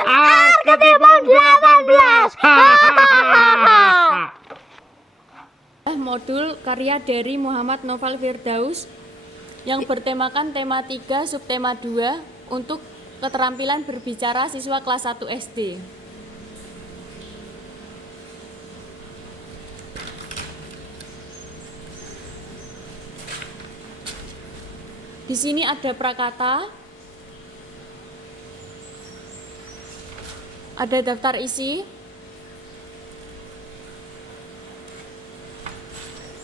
Arketipon 18. Modul karya dari Muhammad Noval Firdaus yang bertemakan tema 3 subtema 2 untuk keterampilan berbicara siswa kelas 1 SD. Di sini ada prakata, ada daftar isi,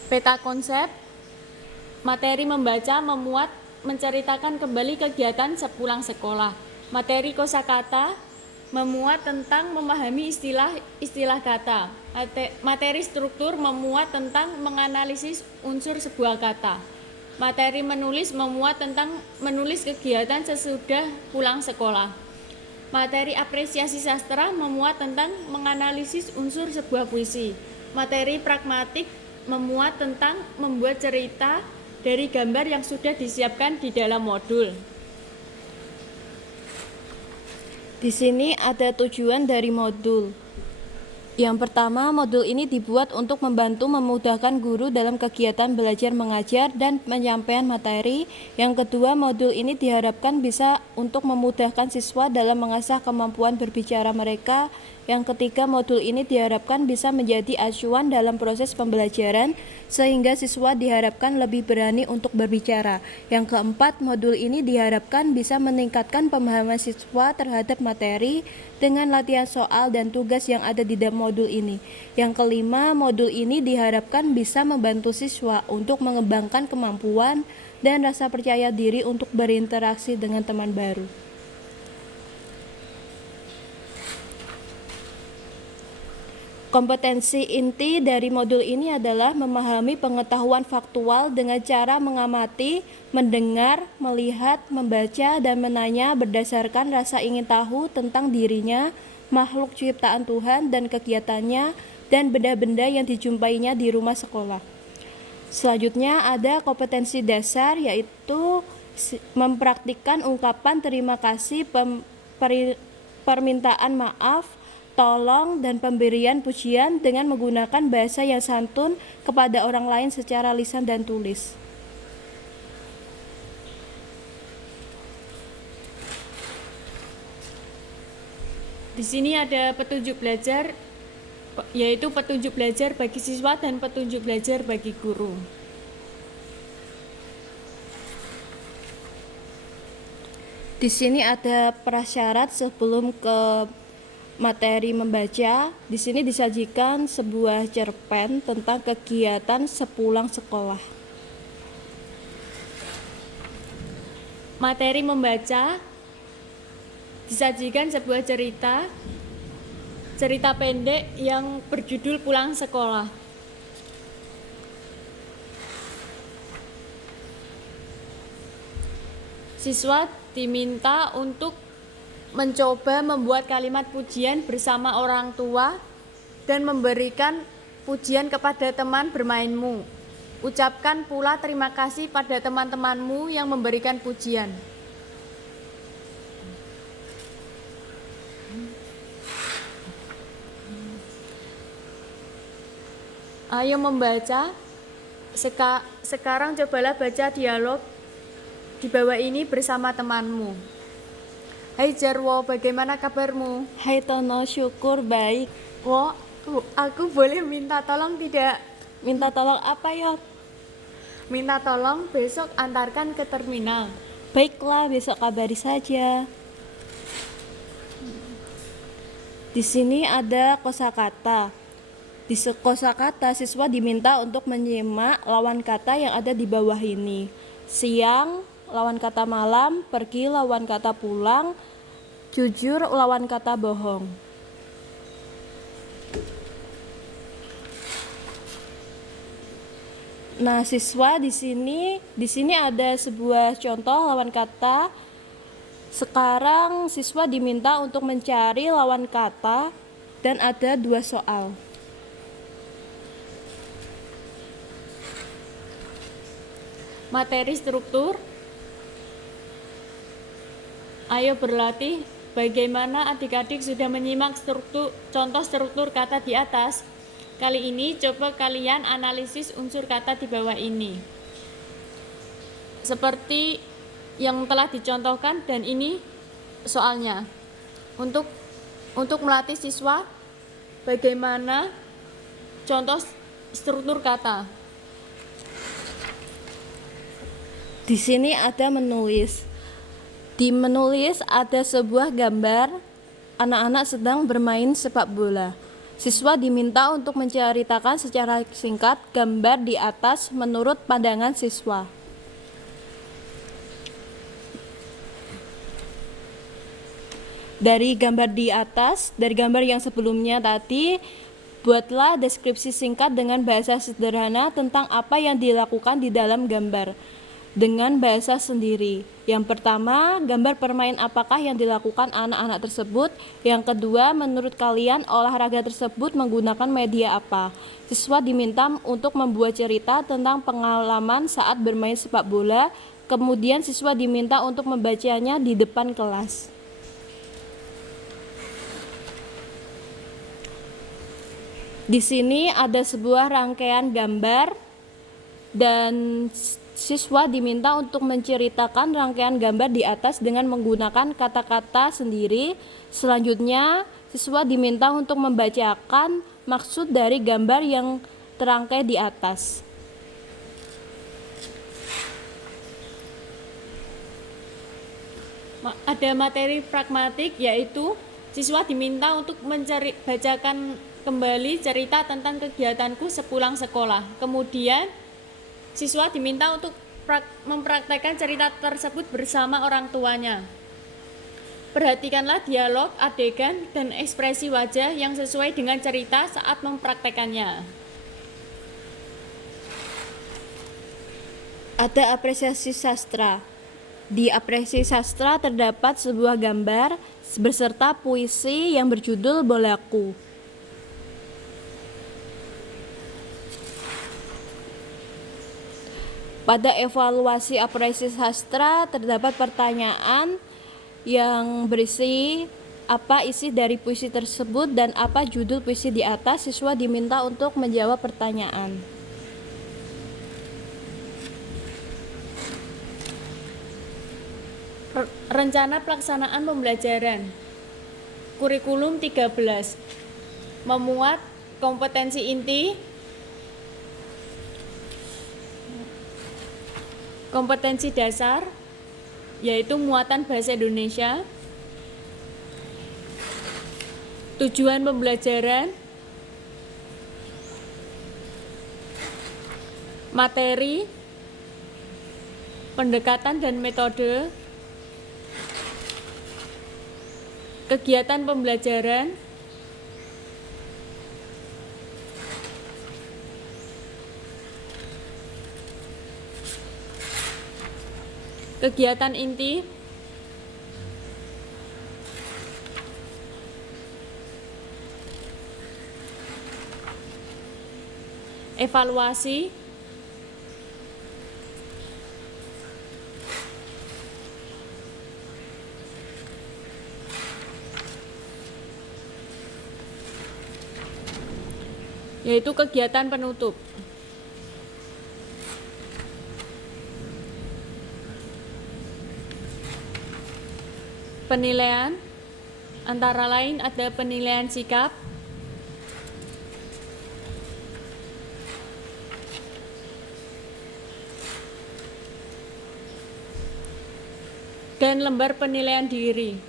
peta konsep, materi membaca, memuat, menceritakan kembali kegiatan sepulang sekolah. Materi kosakata, memuat tentang memahami istilah kata. Materi struktur, memuat tentang menganalisis unsur sebuah kata. Materi menulis, memuat tentang menulis kegiatan sesudah pulang sekolah. Materi apresiasi sastra, memuat tentang menganalisis unsur sebuah puisi. Materi pragmatik, memuat tentang membuat cerita dari gambar yang sudah disiapkan di dalam modul. Di sini ada tujuan dari modul. Yang pertama, modul ini dibuat untuk membantu memudahkan guru dalam kegiatan belajar mengajar dan penyampaian materi. Yang kedua, modul ini diharapkan bisa untuk memudahkan siswa dalam mengasah kemampuan berbicara mereka. Yang ketiga, modul ini diharapkan bisa menjadi acuan dalam proses pembelajaran sehingga siswa diharapkan lebih berani untuk berbicara. Yang keempat, modul ini diharapkan bisa meningkatkan pemahaman siswa terhadap materi dengan latihan soal dan tugas yang ada di dalam modul ini. Yang kelima, modul ini diharapkan bisa membantu siswa untuk mengembangkan kemampuan dan rasa percaya diri untuk berinteraksi dengan teman baru. Kompetensi inti dari modul ini adalah memahami pengetahuan faktual dengan cara mengamati, mendengar, melihat, membaca, dan menanya berdasarkan rasa ingin tahu tentang dirinya, makhluk ciptaan Tuhan, dan kegiatannya, dan benda-benda yang dijumpainya di rumah sekolah. Selanjutnya ada kompetensi dasar, yaitu mempraktikkan ungkapan terima kasih, permintaan maaf, tolong, dan pemberian pujian dengan menggunakan bahasa yang santun kepada orang lain secara lisan dan tulis. Di sini ada petunjuk belajar, yaitu petunjuk belajar bagi siswa dan petunjuk belajar bagi guru. Di sini ada prasyarat sebelum ke materi membaca. Di sini disajikan sebuah cerpen tentang kegiatan sepulang sekolah. Materi membaca disajikan sebuah cerita pendek yang berjudul Pulang Sekolah. Siswa diminta untuk mencoba membuat kalimat pujian bersama orang tua dan memberikan pujian kepada teman bermainmu. Ucapkan pula terima kasih pada teman-temanmu yang memberikan pujian. Ayo membaca. Sekarang cobalah baca dialog di bawah ini bersama temanmu. Hai Jarwo, bagaimana kabarmu? Hai Tono, syukur baik. Wo, aku boleh minta tolong tidak? Minta tolong apa ya? Minta tolong besok antarkan ke terminal. Baiklah, besok kabari saja. Di sini ada kosakata. Di kosakata, siswa diminta untuk menyimak lawan kata yang ada di bawah ini. Siang, lawan kata malam, pergi lawan kata pulang, jujur lawan kata bohong. Nah, siswa di sini ada sebuah contoh lawan kata. Sekarang siswa diminta untuk mencari lawan kata dan ada 2 soal. Materi struktur. Ayo berlatih Bagaimana adik-adik sudah menyimak contoh struktur kata di atas? Kali ini coba kalian analisis unsur kata di bawah ini. Seperti yang telah dicontohkan, dan ini soalnya. Untuk melatih siswa bagaimana contoh struktur kata. Di sini ada menulis. Di menulis ada sebuah gambar anak-anak sedang bermain sepak bola. Siswa diminta untuk menceritakan secara singkat gambar di atas menurut pandangan siswa. Dari gambar di atas, dari gambar yang sebelumnya tadi, buatlah deskripsi singkat dengan bahasa sederhana tentang apa yang dilakukan di dalam gambar dengan bahasa sendiri. Yang pertama, gambar permain apakah yang dilakukan anak-anak tersebut. Yang kedua, menurut kalian olahraga tersebut menggunakan media apa? Siswa diminta untuk membuat cerita tentang pengalaman saat bermain sepak bola. Kemudian siswa diminta untuk membacanya di depan kelas. Di sini ada sebuah rangkaian gambar dan siswa diminta untuk menceritakan rangkaian gambar di atas dengan menggunakan kata-kata sendiri. Selanjutnya, siswa diminta untuk membacakan maksud dari gambar yang terangkai di atas. Ada materi pragmatik, yaitu siswa diminta untuk bacakan kembali cerita tentang kegiatanku sepulang sekolah. Kemudian siswa diminta untuk mempraktekkan cerita tersebut bersama orang tuanya. Perhatikanlah dialog, adegan, dan ekspresi wajah yang sesuai dengan cerita saat mempraktekannya. Ada apresiasi sastra. Di apresiasi sastra terdapat sebuah gambar beserta puisi yang berjudul Bolaku. Pada evaluasi apresiasi sastra terdapat pertanyaan yang berisi apa isi dari puisi tersebut dan apa judul puisi di atas. Siswa diminta untuk menjawab pertanyaan. Rencana pelaksanaan pembelajaran. Kurikulum 13 memuat kompetensi inti, kompetensi dasar, yaitu muatan bahasa Indonesia, tujuan pembelajaran, materi, pendekatan dan metode, kegiatan pembelajaran, kegiatan inti, evaluasi, yaitu kegiatan penutup. Penilaian antara lain ada penilaian sikap, dan lembar penilaian diri.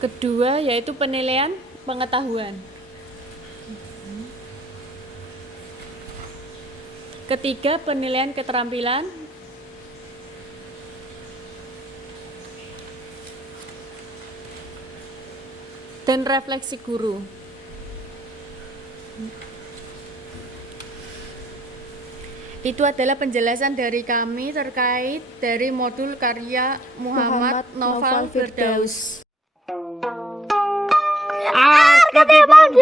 Kedua yaitu penilaian pengetahuan. Ketiga, penilaian keterampilan. Dan refleksi guru. Itu adalah penjelasan dari kami terkait dari modul karya Muhammad Noval Firdaus. Arkadepon